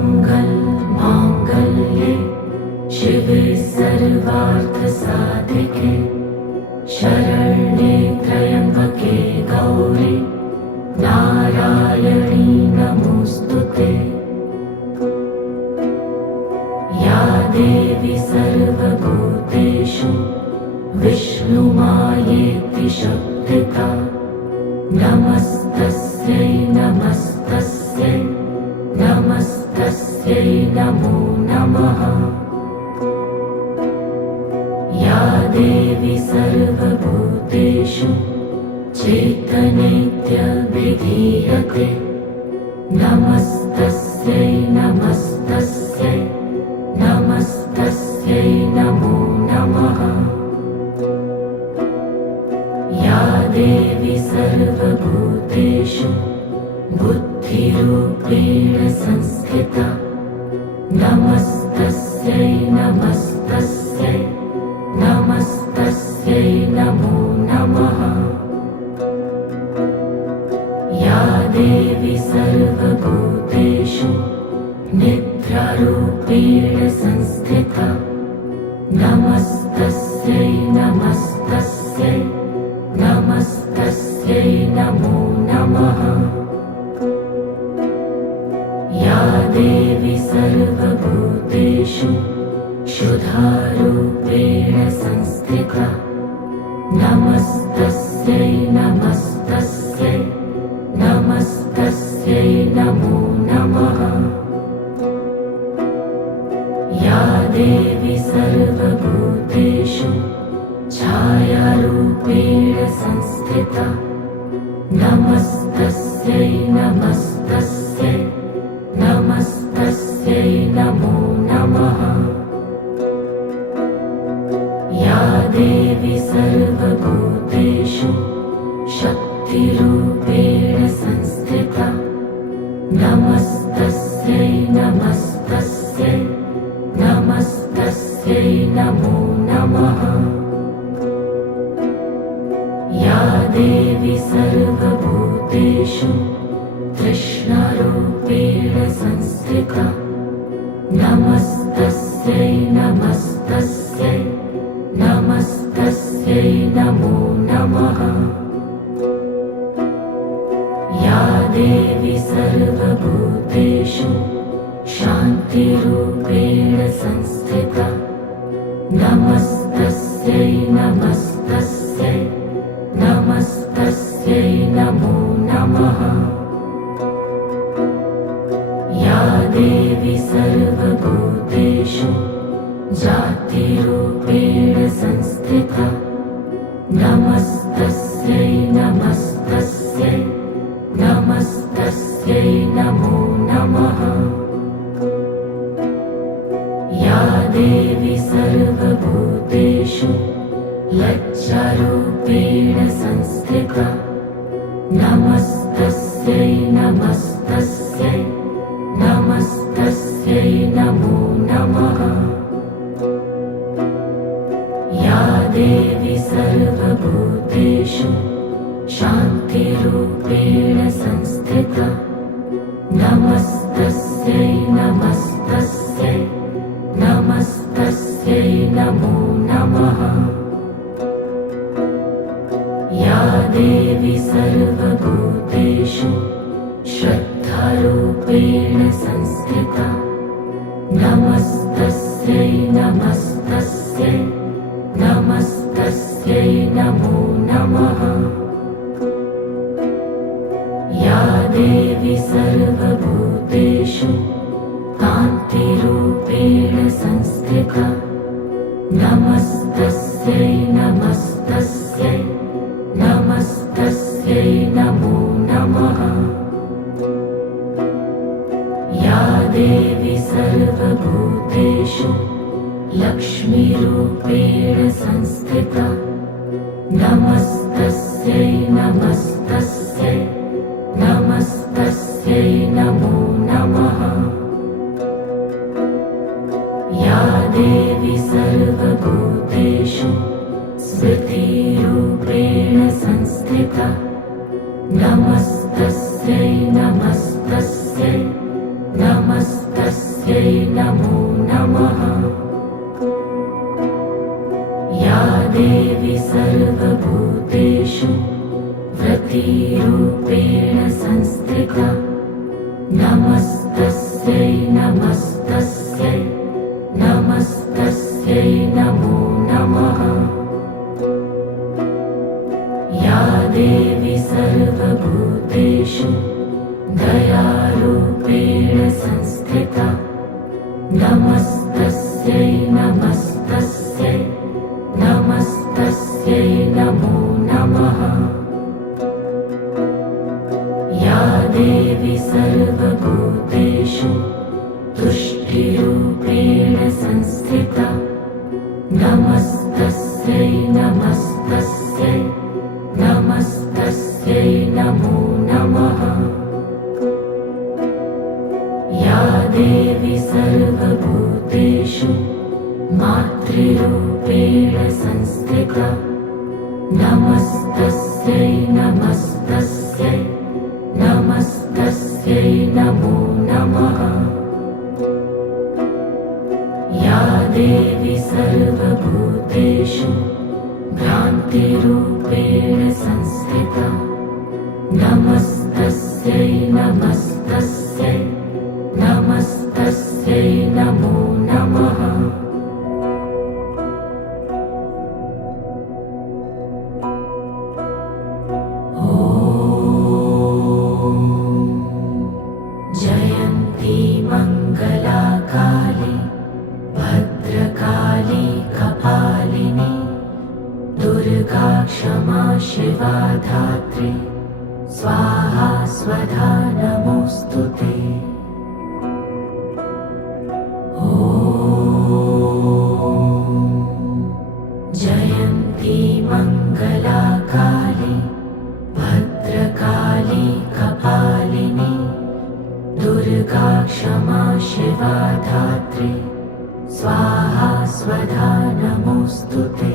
सर्वमङ्गलमाङ्गल्ये शिवे सर्वार्थसाधिके शरण्ये त्र्यम्बके गौरी नारायणी नमोऽस्तुते। या देवी सर्वभूतेषु विष्णुमायेति शब्दिता नमस्तस्यै नमस्तस्यै नमस्तस्यै नमो नमः। या देवी सर्वभूतेषु चैतन्येत्यभिधीयते नमस्तस्यै नमस्तस्यै नमस्तस्यै नमो नमः। या देवी सर्वभूतेषु बुद्धिरूपेण संस्थिता नमस्तस्यै नमस्तस्यै नमस्तस्यै नमो नमः। या देवी सर्वभूतेषु निद्रारूपेण संस्थिता नमस्तस्यै नमस्तस्यै नमस्तस्यै नमो नमः। या देवी सर्वभूतेषु क्षुधारूपेण संस्थिता नमस्तस्यै नमस्तस्यै नमस्तस्यै नमो नमः। या देवी सर्वभूतेषु छायारूपेण संस्थिता नमस्तस्यै नमस्तस्यै नमस्तस्यै नमो नमः। या देवी सर्वभूतेषु शक्तिरूपेण संस्थिता नमस्तस्यै नमस्तस्यै नमस्तस्यै नमो नमः। या देवी सर्वभूतेषु तृष्णारूपेण संस्थिता नमस्तस्यै नमस्तस्यै नमस्तस्यै नमो नमः। या देवी सर्वभूतेषु शान्तिरूपेण संस्थिता नमस्तस्यै नमस्तस्यै नमस्तस्यै नमो नमः। या देवी सर्वभूतेषु जातिरूपेण संस्थिता नमस्तस्यै नमस्तस्यै नमस्तस्यै नमो नमः। या देवी सर्वभूतेषु लज्जारूपेण संस्थिता नमस्तस्यै नमस्तस्यै नमस्तस्यै नमो नमः। या देवी सर्वभूतेषु शान्तिरूपेण संस्थिता नमस्तस्यै नमस्तस्यै नमस्तस्यै नमो नमः। या देवी सर्वभूतेषु श्रद्धारूपेण संस्थिता नमस्तस्यै नमस्तस्यै नमस्तस्यै नमो नमः। या देवी सर्वभूतेषु कान्तिरूपेण संस्थिता नमस्तस्यै नमस्तस्यै नमस्तस्यै नमो नमः। या देवी सर्वभूतेषु लक्ष्मीरूपेण संस्थिता नमस्तस्यै नमस्तस्यै नमस्तस्यै नमो नमः। या देवी सर्वभूतेषु स्मृतिरूपेण संस्थिता नमस्तस्यै नमस्तस्यै नमस्तस्यै नमो नमः। या देवी सर्वभूतेषु वृत्तिरूपेण संस्थिता नमस्तस्यै नमस्तस्यै नमस्तस्यै नमो नमः। या देवी सर्वभूतेषु दयारूपेण संस्थिता नमस्तस्यै नमस्तस्यै नमस्तस्यै नमो नमः। या देवी सर्वभूतेषु तुष्टिरूपेण संस्थिता नमस्तस्यै नमस्तस्यै नमस्तस्यै नमो नमः। या देवी सर्वभूतेषु मातृरूपेण संस्थिता नमस्तस्यै नमस्तस्यै नमस्तस्यै नमो नमः। या देवी सर्वभूतेषु भ्रान्तिरूपेण संस्थिता नमस्तस्यै नमस्तस्यै नमस्तस्यै नमो नमः। जयन्ती मङ्गला काली भद्रकाली कपालिनी दुर्गा क्षमा शिवा धात्री स्वाहा स्वधा नमोऽस्तुते। जयन्ती मङ्गला काली भद्रकाली कपालिनी दुर्गा क्षमा शिवा धात्री स्वाहा स्वधा नमोऽस्तुते।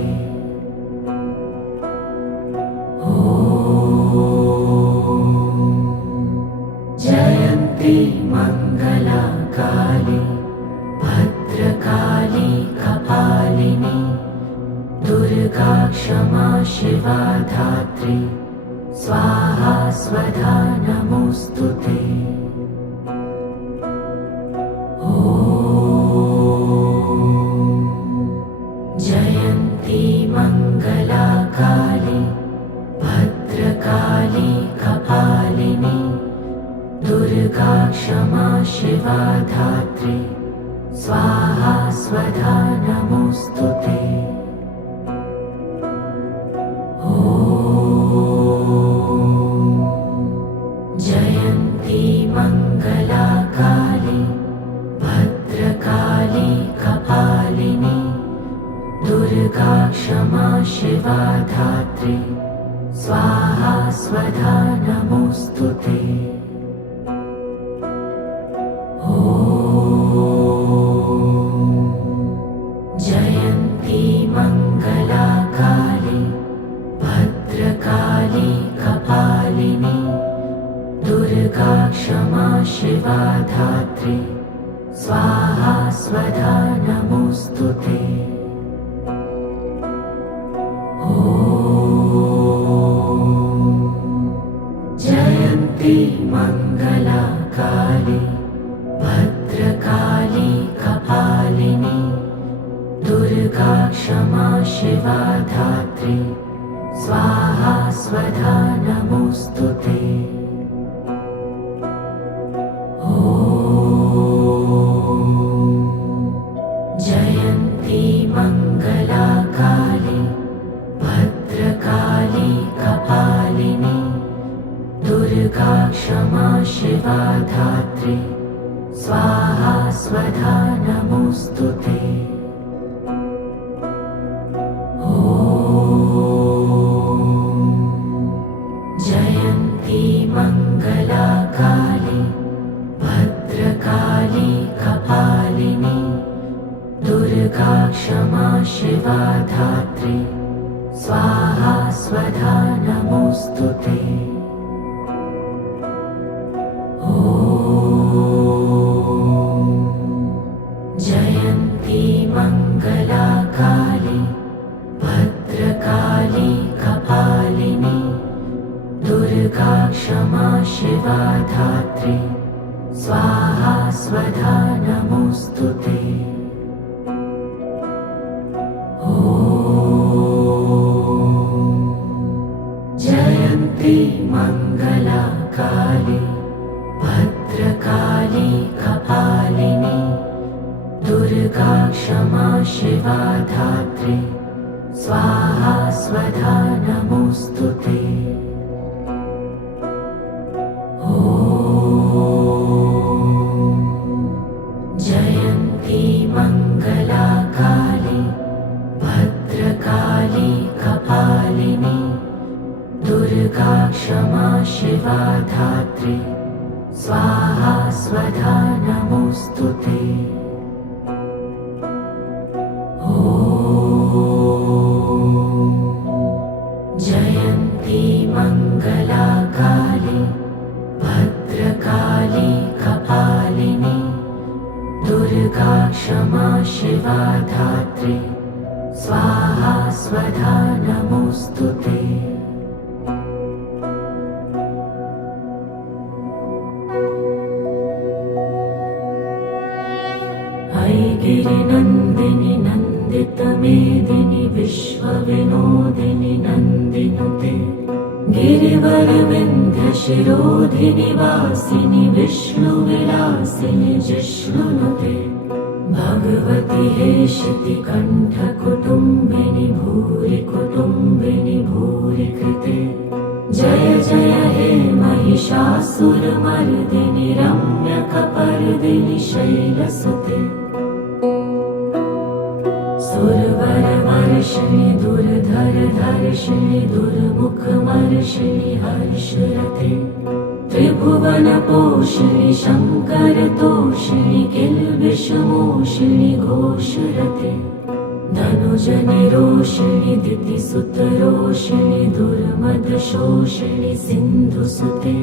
जयन्ती मङ्गला काली भद्रकाली कपालिनी दुर्गा क्षमा शिवा धात्री स्वाहा स्वधा नमोऽस्तुते। जयन्ती मङ्गला काली भद्रकाली कपालिनी दुर्गा क्षमा शिवा धात्री स्वाहा स्वधा नमोऽस्तुते। जयन्ती मङ्गला काली भद्रकाली कपालिनी दुर्गा क्षमा शिवा धात्री स्वाहा स्वधा नमोऽस्तुते। जयन्ती मङ्गला काली भद्रकाली कपालिनी दुर्गा क्षमा शिवा धात्री स्वाहा स्वधा नमोऽस्तुते। जयन्ती मङ्गला काली भद्रकाली कपालिनी दुर्गा क्षमा शिवा धात्री स्वाहा स्वधा नमोऽस्तुते। जयन्ती मङ्गला काली भद्रकाली कपालिनी दुर्गा क्षमा शिवा धात्री स्वाहा स्वधा नमोऽस्तुते। जयन्ती मङ्गला काली भद्रकाली कपालिनी दुर्गा क्षमा शिवा धात्री स्वाहा स्वधा नमोऽस्तुते। नमोऽस्तु ते। जयन्ती मङ्गला काली भद्रकाली कपालिनी दुर्गा क्षमा शिवा धात्री स्वाहा स्वधा नमोऽस्तु ते। जयन्ती मङ्गला काली भद्रकाली कपालिनी दुर्गा क्षमा शिवा धात्री स्वाहा स्वधा नमोऽस्तु ते। जयन्ती मङ्गला काली भद्रकाली कपालिनी दुर्गा क्षमा शिवा धात्री स्वाहा स्वधा नमोऽस्तु ते। गिरिनन्दिनि नन्दितमेदिनि विश्वविनोदिनि नन्दिनुते गिरिवरविन्ध्यशिरोधिनि वासिनि विष्णुविलासिनि जिष्णुनुते भगवति हेशितिकण्ठकुटुम्बिनि भूरि कुटुम्बिनि भूरि कृते। जय जय हे महिषासुरमर्दिनि रम्यकपर्दिनि शैलसुते सुरवरवर्षिणि दुर्धरधर्षिणि दुर्मुखमर्षिणि हर्षरते त्रिभुवनपोषिणि शङ्करतोषिणि किल्बिषमोषिणि घोषरते धनुजनिरोषिणि दितिसुतरोषिणि दुर्मदशोषिणि सिन्धुसुते।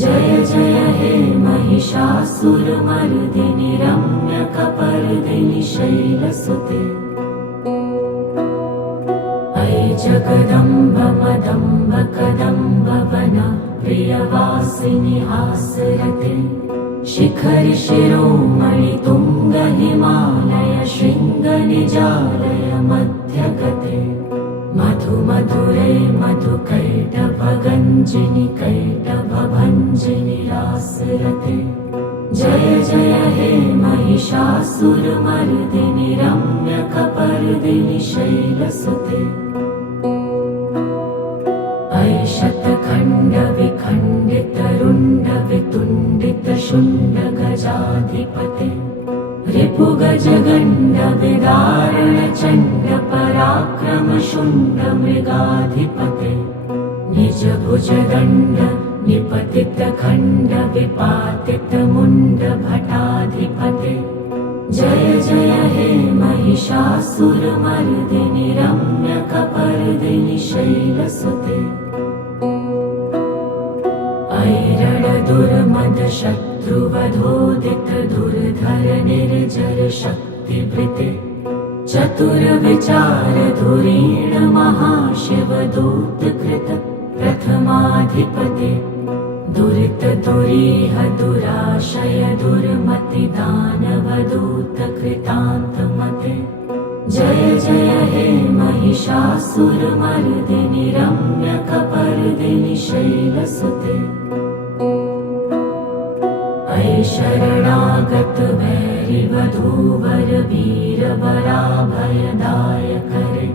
जय जय हे महिषासुरमर्दिनि रम्यकपर्दिनि शैलसुते अयि जगदम्ब मदम्ब कदम्ब वन प्रियवासिनि हासरते शिखरि शिरोमणि तुङ्ग हिमालय शृङ्ग निजालय मध्यगते मधु मधुरे मधुकैटभगञ्जिनि कैटभभञ्जिनि रासरते। जय जय हे महिषासुरमर्दिनि रम्यकपर्दिनि शैलसुते अयि शतखण्डविखण्डितरुण्डवितुण्डितशुण्ड गजाधिपते रिपुगजगण्ड विदारण चण्ड पराक्रम शुण्ड मृगाधिपते निज भुजदण्ड निपतित खण्ड विपातित मुण्ड भटाधिपते। जय जय हे महिषासुरमर्दिनि रम्यकपर्दिनि शैलसुते ऐरणदुर्मद शत्रुवधोदित दुर्धर निर्जर शक्तिभृते चतुरविचार धुरीण महाशिवदूतकृत प्रथमाधिपते दुरित दुरीह दुराशय दुर्मति दानवदूत कृतान्तमते। जय जय हे महिषासुरमर्दिनि रम्यकपर्दिनि शैलसुते अयि शरणागत वैरिवधूवर वीरवराभयदायकरे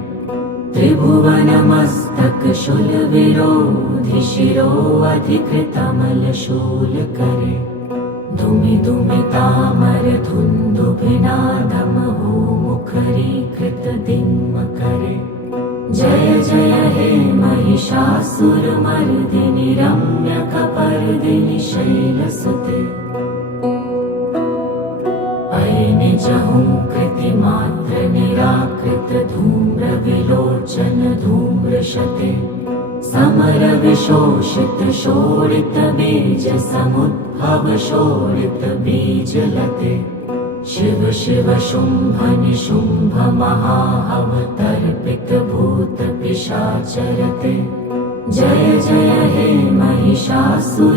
त्रिभुवनमस्तक शूलविरोधि शिरोऽधिकृतमलशूलकरे धुमि धुमि तामर धुन्दुभिनादमहो मुखरीकृतदिङ्मकरे। जय जय हे महिषासुरमर्दिनि रम्यकपर्दिनि शैलसुते अयि निजहुङ्कृतिमात्र निराकृत धूम्रविलोचन धूम्रशते समर विशोषित शोणित बीज समुद्भव शोणित बीजलते शिव शिव शुम्भ निशुम्भ महाअवतर्पित भूत पिशाचरते। जय जय हे महिषासुरमर्दिनि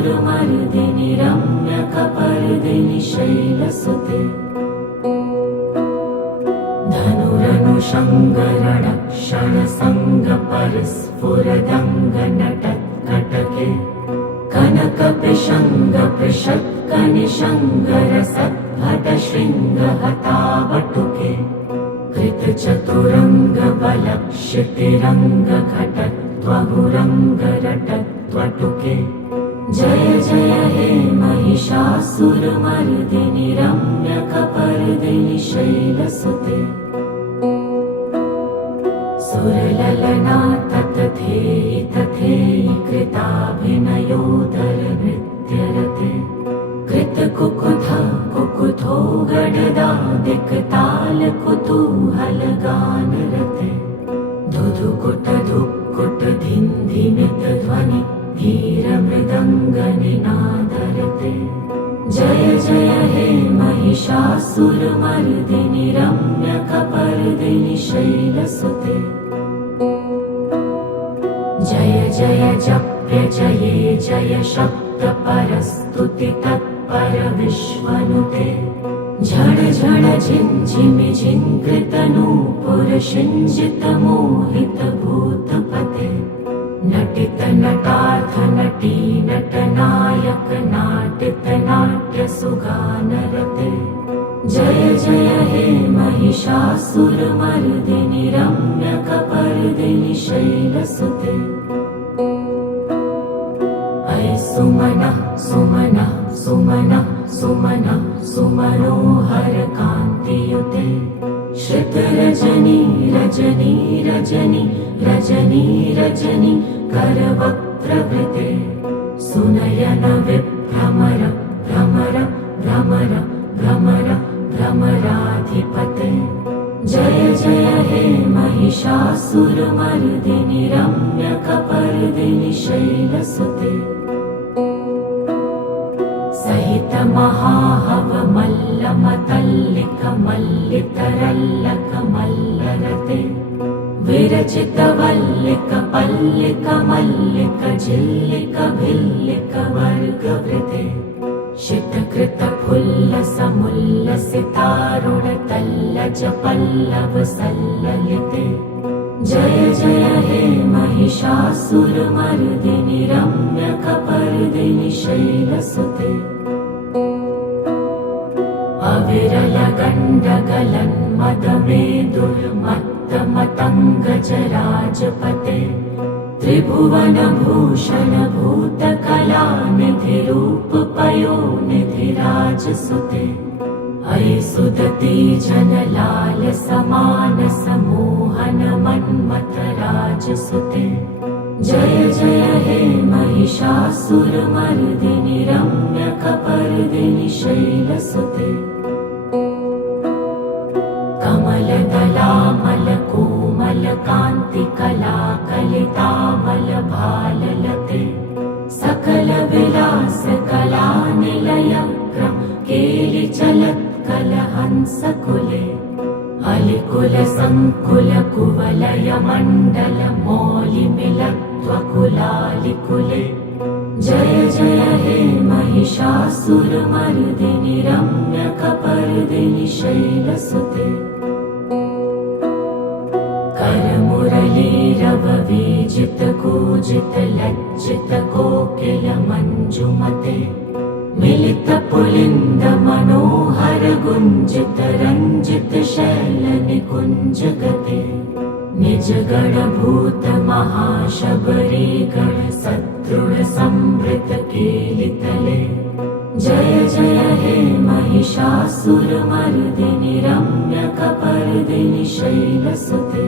रम्यकपर्दिनि शैलसुते शङ्गपरिस्फुरदङ्गनटत्कटके कनकपिशङ्गपृषत्कनिशङ्गरसद्भटशृङ्गहतावटुके कृतचतुरङ्गबलक्षितिरङ्गघटत्वहुरङ्गरटत्वटुके जय जय हे महिषासुरमर्दिनि रम्यकपर्दिनि शैलसुते सुरललना ततथेहि तथेहि कृताभिनयोदरनृत्यरते कृतकुकुथा कुकुथो गडदा दिक्तालकुतूहलगानरते धुधुकुटधुक्कुट धिन्धिमितध्वनि धीरमृदङ्गनिनादरते जय जय हे महिषासुरमर्दिनि रम्यकपर्दिनि शैलसुते जय जय जप्य जये जय शब्द परस्तुति तत्पर विश्वनुते झड झड झिञ्झिमि झिङ्कृतनूपुर शिञ्जित मोहित भूतपते नटित नटार्थ नटी नटनायक नाटित नाट्य सुगानरते जय जय हे महिषासुरमर्दिनि रम्यकपर्दिनि शैलसुते अयि सुमनः सुमनः सुमनः सुमनः सुमनोहर कान्तियुते श्रितरजनी रजनी रजनी रजनी रजनी करवक्त्रवृते सुनयन विभ्रमर भ्रमर भ्रमर भ्रमर भ्रमराधिपते जय जय हे महिषासुरमर्दिनि रम्यकपर्दिनि शैलसुते सहित महाहवमल्लमतल्लिक मल्लितरल्लक मल्लरते विरचित वल्लिक पल्लिक मल्लिक झिल्लिक भिल्लिक वर्गवृते शितकृत फुल्लसमुल्लसितारुण तल्लज पल्लव सल्ललिते जय जय हे महिषासुरमर्दिनि रम्यकपर्दिनि शैलसुते अविरल गण्डगलन्मदमेदुर्मत्तमतङ्गजराजपते त्रिभुवनभूषण भूतकलानिधिरूप पयोनिधिराजसुते अयि सुदती जनलाल समान समोहन मन्मथराजसुते जय जय हे महिषासुरमर्दिनि रम्यकपर्दिनि शैलसुते कमलदलामलकोमलकान्तिकलाकलितामलभाललते सकलविलासकलानिलयक्रम केलिचलत्कलहंसकुले अलिकुलसङ्कुलकुवलयमण्डल मौलिमिलत्वकुलालिकुले जय जय हे महिषासुरमर्दिनि रम्यकपर्दिनि शैलसुते करमुरलीरववीजित कूजित लज्जित कोकिल मञ्जुमते मिलित पुलिन्द मनोहर गुञ्जित रञ्जित शैल निकुञ्जगते निज गणभूत महाशबरी गण सदृढ संवृत केलितले जय जय हे महिषासुरमर्दिनि रम्यकपर्दिनि शैलसुते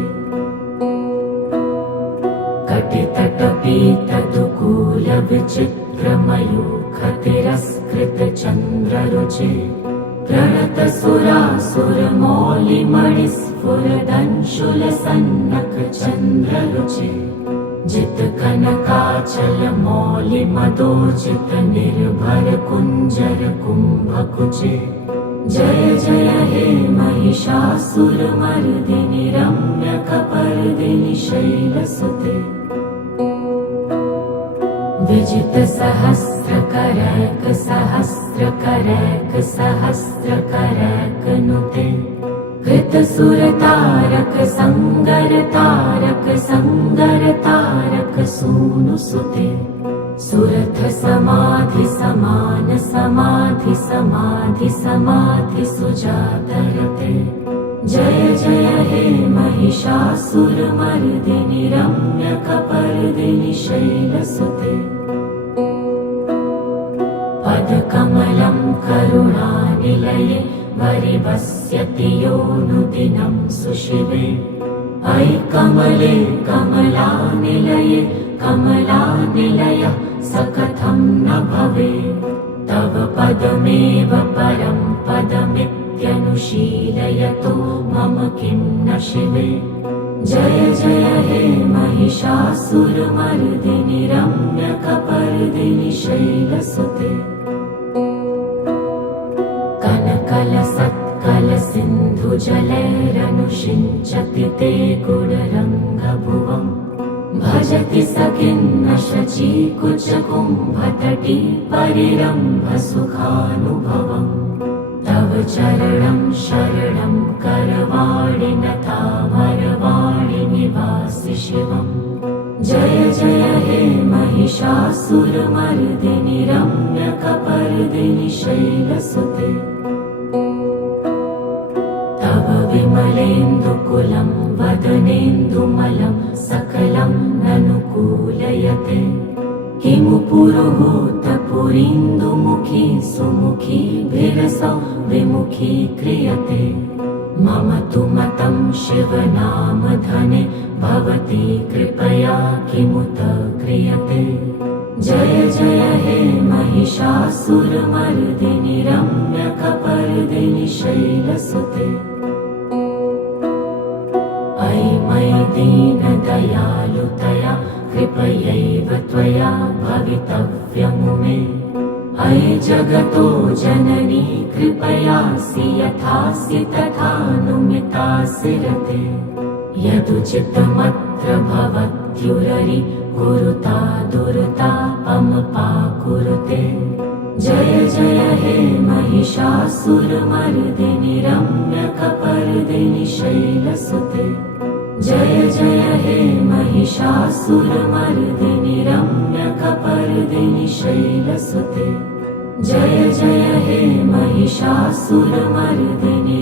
कटितटपीतदुकूल विचित्रमयूखतिरस्कृत चन्द्ररुचे प्रणत सुरासुरमौलिमणिस्फुरदंशुल सन्नक चन्द्ररुचे जित कनकाचल मौलि मदोचित निर्भर कुंजर कुंभकुचे जय जय हे महिषासुरमर्दिनि रम्यकपर्दिनि शैलसुते विजित सहस्रकरैक सहस्रकरैक सहस्रकरैक नुते कृत जगत सुर तारक संगर तारक संगर तारक सूनु सुते सुरथ समाधि समान समाधि समाधि समाधि सुजातरते जय जय हे महिषासुरमर्दिनि रम्यकपर्दिनि शैलसुते पदकमलं करुणानिलये वरिवस्यति योऽनुदिनं सुशिवे अयि कमले कमलानिलये कमलानिलयः स कथं न भवेत् तव पदमेव परं पदमित्यनुशीलयतो मम किं न शिवे जय जय हे महिषासुरमर्दिनि रम्यकपर्दिनि शैलसुते कनकलसत्कलसिन्धुजलैरनुषिञ्चति ते गुणरङ्गभुवम् भजति स किन्न शचीकुचकुम्भतटी परिरम्भसुखानुभवम् तव चरणं शरणं करवाणि नतामरवाणि निवासि शिवम् जय जय हे महिषासुरमर्दिनि रम्यकपर्दिनि शैलसुते तव विमलेन्दुकुलं वदनेन्दुमलं सकलं ननुकूलयते किमु पुरुहूतपुरीन्दुमुखी सुमुखी भिरसौ विमुखी क्रियते मम तु मतं शिवनामधने भवती कृपया किमुत क्रियते जय जय हे महिषासुरमर्दिनि रम्यकपर्दिनि शैलसुते अयि मयि दीनदयालुतया कृपयैव त्वया भवितव्यमुमे अयि जगतो जननी कृपयासि यथासि तथानुमितासि रते यदुचितमत्र भवत्युररि कुरुता दुर्तापमपाकुरुते जय जय हे महिषासुरमर्दिनि रम्यकपर्दिनि शैलसुते जय जय हे महिषासुरमर्दिनि रम्यकपर्दिनि शैलसुते जय जय हे महिषासुरमर्दिनि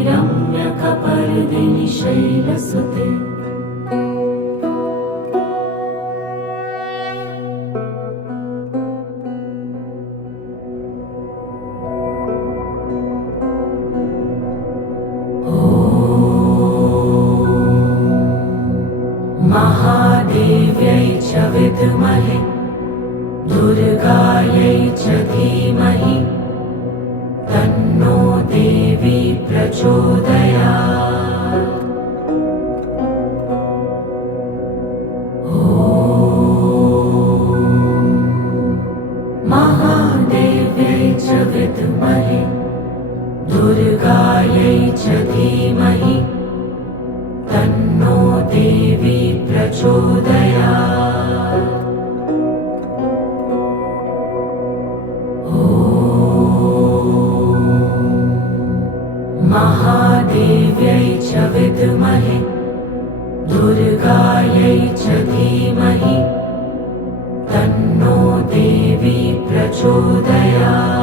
रम्यकपर्दिनि शैलसुते महादेव्यै च विद्महे दुर्गायै च धीमहि तन्नो देवी प्रचोदयात् महादेव्यै च विद्महे दुर्गायै च धीमहि तन्नो देवी प्रचोदयात् महादेव्यै च विद्महे दुर्गायै च धीमहि तन्नो देवी प्रचोदयात्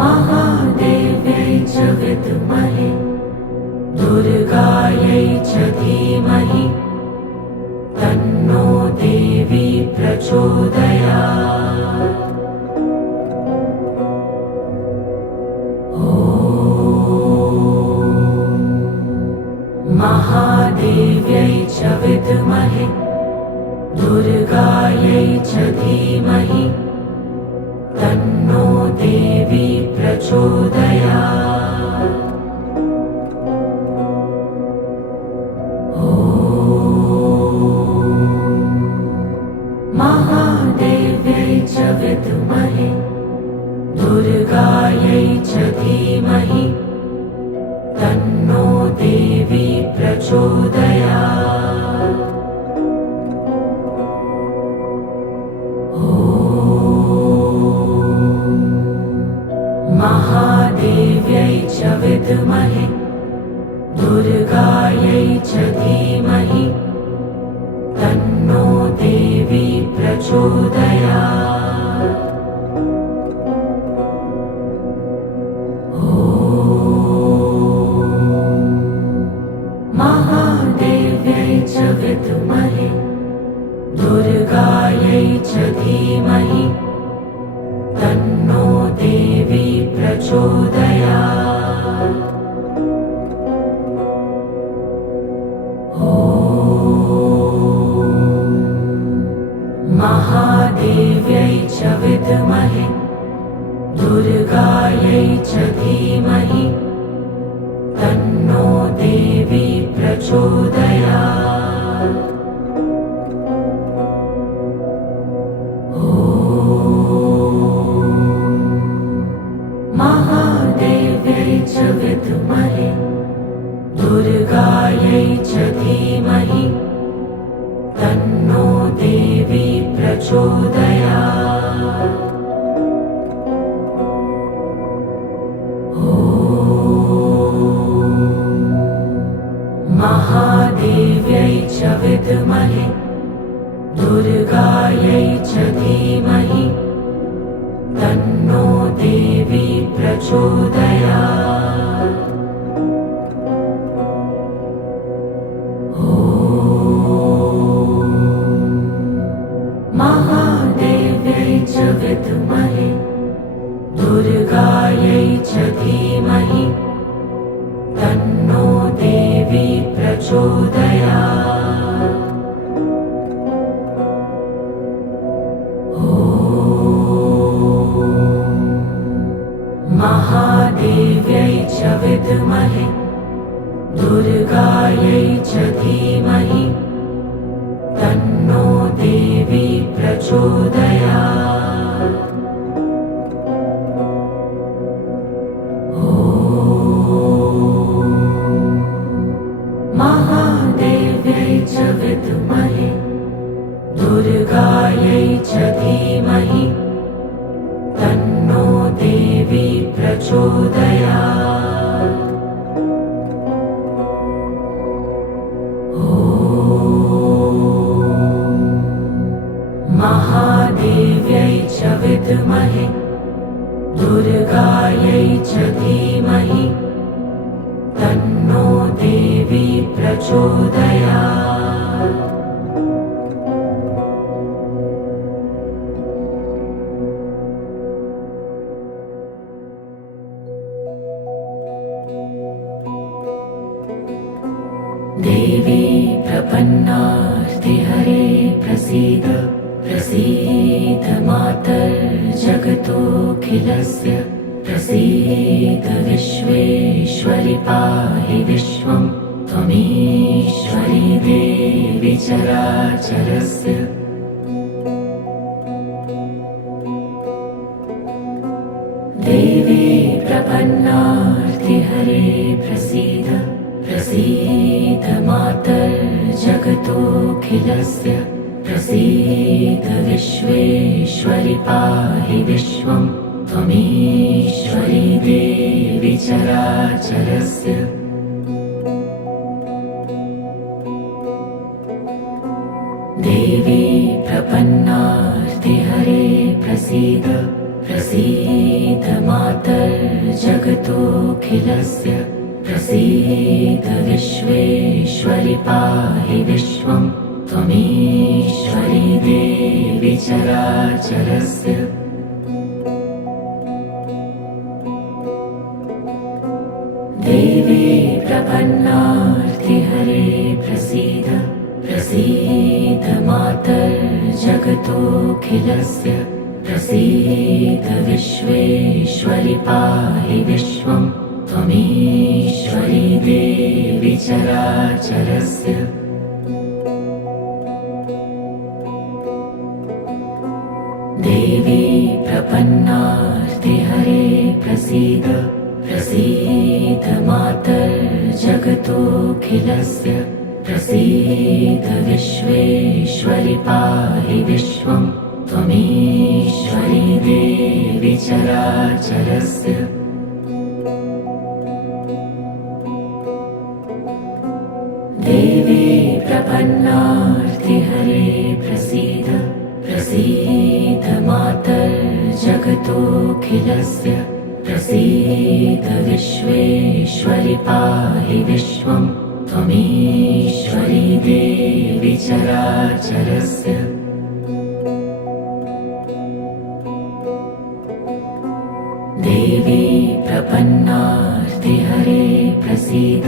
महादेव्यै च विद्महे दुर्गायै च धीमहि तन्नो देवी प्रचोदयात् महादेव्यै च विद्महे दुर्गायै च धीमहि तन्नो देवी प्रचोदयात् महादेव्यै च विद्महे दुर्गायै च धीमहि तन्नो देवी प्रचोदयात् महादेव्यै च विद्महे दुर्गायै च धीमहि तन्नो देवी प्रचोदयात्। महादेव्यै च विद्महे दुर्गायै च धीमहि तन्नो देवी प्रचोदयात्। महादेव्यै च विद्महे दुर्गायै च धीमहि तन्नो देवी प्रचोदयात्। महादेव्यै च विद्महे दुर्गायै च धीमहि तन्नो देवी प्रचोदयात्। महादेव्यै च विद्महे दुर्गायै च धीमहि तन्नो देवी प्रचोदयात्। महादेव्यै च विद्महे दुर्गायै च धीमहि तन्नो देवी प्रचोदयात्। महादेव्यै च विद्महे दुर्गायै च धीमहि तन्नो देवी प्रचोदयात्। महादेव्यै च विद्महे दुर्गायै च धीमहि तन्नो देवी प्रचोदयात्। महादेव्यै च विद्महे दुर्गायै च धीमहि तन्नो देवी प्रचोदयात्। देवी प्रपन्नार्तिहरे प्रसीद प्रसीद मातर्जगतोऽखिलस्य प्रसीद विश्वेश्वरि पाहि विश्वं त्वमीश्वरी देवी चराचरस्य। देवी प्रपन्नार्तिहरे प्रसीद प्रसीद मातर्जगतोऽखिलस्य प्रसीद विश्वेश्वरि पाहि विश्वं त्वमीश्वरी देवी चराचरस्य। देवी प्रपन्नार्तिहरे प्रसीद प्रसीद मातर्जगतोऽखिलस्य प्रसीद विश्वेश्वरि पाहि विश्वं त्वमीश्वरी देवी चराचरस्य। देवी प्रपन्नार्तिहरे प्रसीद प्रसीद मातर्जगतोऽखिलस्य प्रसीद विश्वेश्वरि पाहि विश्वं त्वमीश्वरी देवी चराचरस्य। देवी प्रपन्नार्तिहरे प्रसीद प्रसीद मातर्जगतोऽखिलस्य प्रसीद विश्वेश्वरि पाहि विश्वं त्वमीश्वरी देवी चराचरस्य। प्रसीद मातर्जगतोऽखिलस्य प्रसीद विश्वेश्वरि पाहि विश्वं त्वमीश्वरी देवी चराचरस्य देवी प्रपन्नार्तिहरे प्रसीद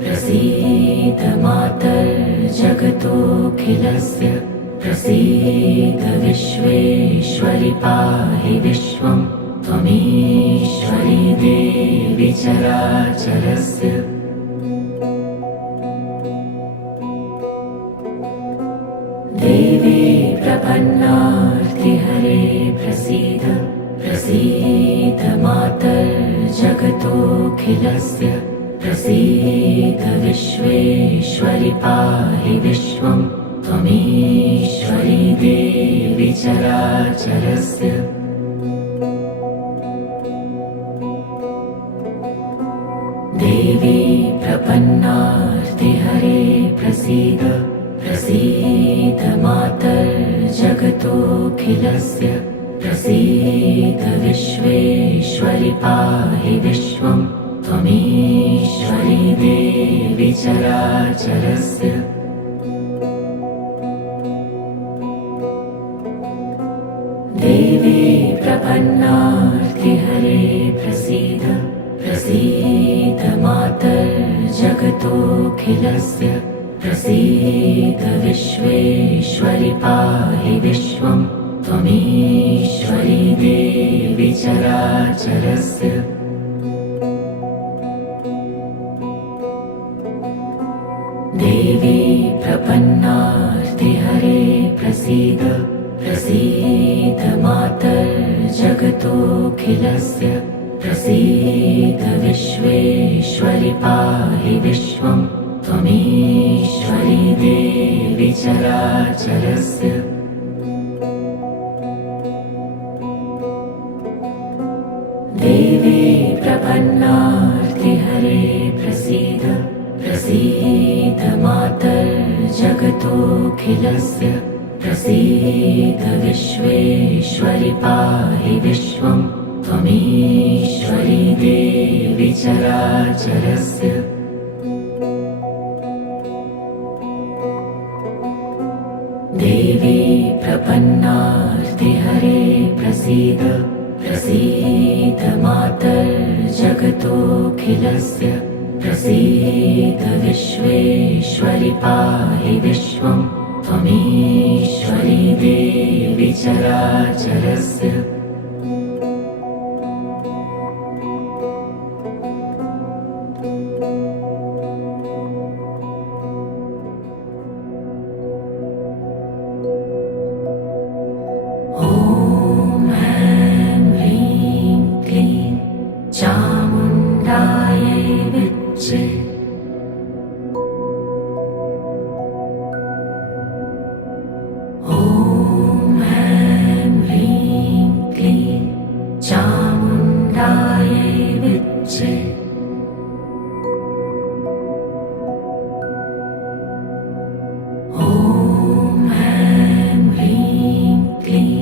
प्रसीद मातर्जगतोऽखिलस्य प्रसीद विश्वेश्वरि पाहि विश्वं त्वमीश्वरी देवी चराचरस्य देवी प्रपन्नार्तिहरे प्रसीद प्रसीद मातर्जगतोऽखिलस्य प्रसीद विश्वेश्वरि पाहि विश्वं त्वमीश्वरी देवी चराचरस्य देवी प्रपन्नार्तिहरे प्रसीद प्रसीद मातर्जगतोऽखिलस्य प्रसीद विश्वेश्वरि पाहि विश्वं त्वमीश्वरी देवी चराचरस्य देवी प्रपन्नार्तिहरे प्रसीद प्रसीद मातर्जगतोऽखिलस्य प्रसीद विश्वेश्वरि पाहि विश्वं त्वमीश्वरी देवी चराचरस्य देवी प्रपन्नार्तिहरे प्रसीद प्रसीद मातर्जगतोऽखिलस्य प्रसीद विश्वेश्वरि पाहि विश्वं त्वमीश्वरी देवी चराचरस्य देवी प्रपन्नार्तिहरे प्रसीद प्रसीद मातर्जगतोऽखिलस्य प्रसीद विश्वेश्वरि पाहि विश्वं त्वमीश्वरी देवी चराचरस्य देवी प्रपन्नार्तिहरे प्रसीद प्रसीद मातर्जगतोऽखिलस्य प्रसीद विश्वेश्वरि पाहि विश्वं त्वमीश्वरी देवी चराचरस्य ॐ ऐं ह्रीं क्लीं चामुण्डायै विद्महे ॐ ऐं ह्रीं क्लीं चामुण्डायै विद्महे ॐ ऐं ह्रीं क्लीं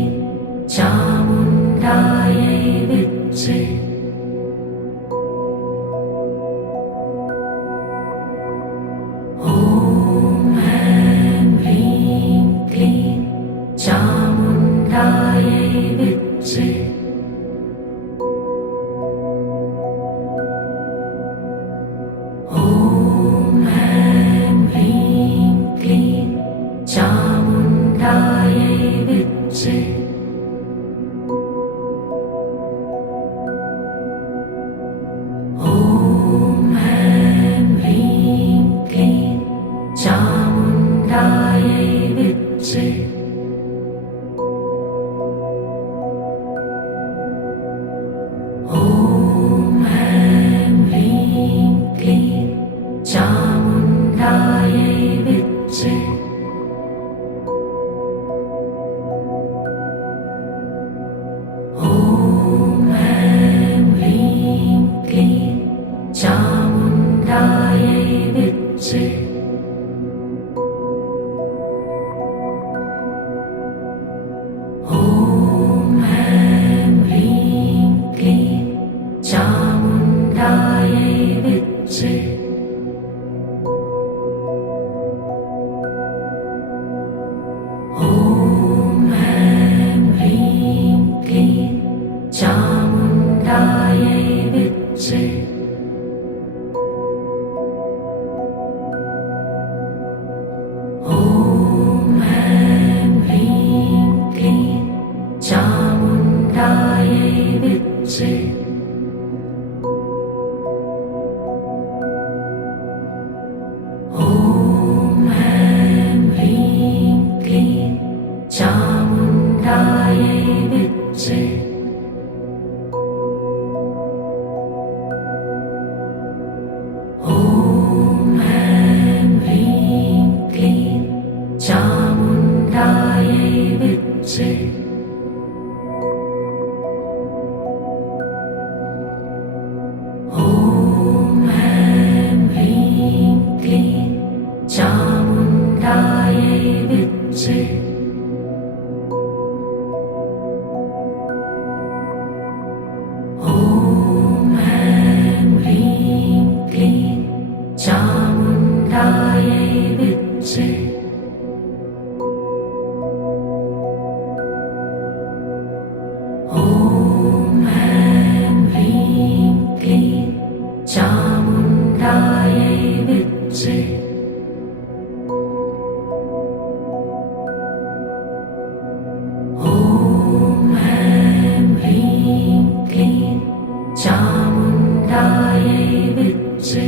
चामुण्डायै विद्महे ॐ ऐं ह्रीं क्लीं चामुण्डायै विद्महे ॐ ऐं ह्रीं क्लीं चामुण्डायै विद्महे ॐ ऐं ह्रीं क्लीं चामुण्डायै विद्महे ॐ विद्ये ॐ ऐं ह्रीं क्लीं चामुण्डायै विद्ये ॐ ऐं ह्रीं क्लीं चामुण्डायै विद्ये ॐ ऐं ह्रीं क्लीं चामुण्डायै विद्ये ॐ ऐं ह्रीं क्लीं चामुण्डायै विद्ये ॐ ऐं ह्रीं क्लीं चामुण्डायै विद्ये ॐ ऐं ह्रीं क्लीं चामुण्डायै विद्ये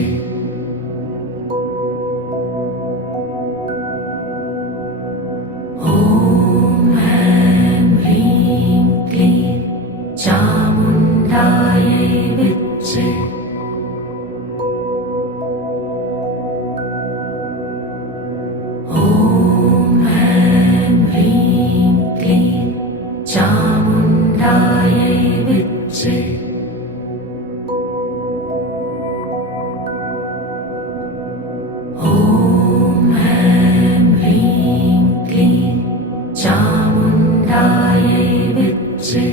ॐ ऐं ह्रीं क्लीं चामुण्डायै विद्ये ॐ ऐं ह्रीं क्लीं चामुण्डायै विद्ये ॐ ऐं ह्रीं क्लीं चामुण्डायै विद्ये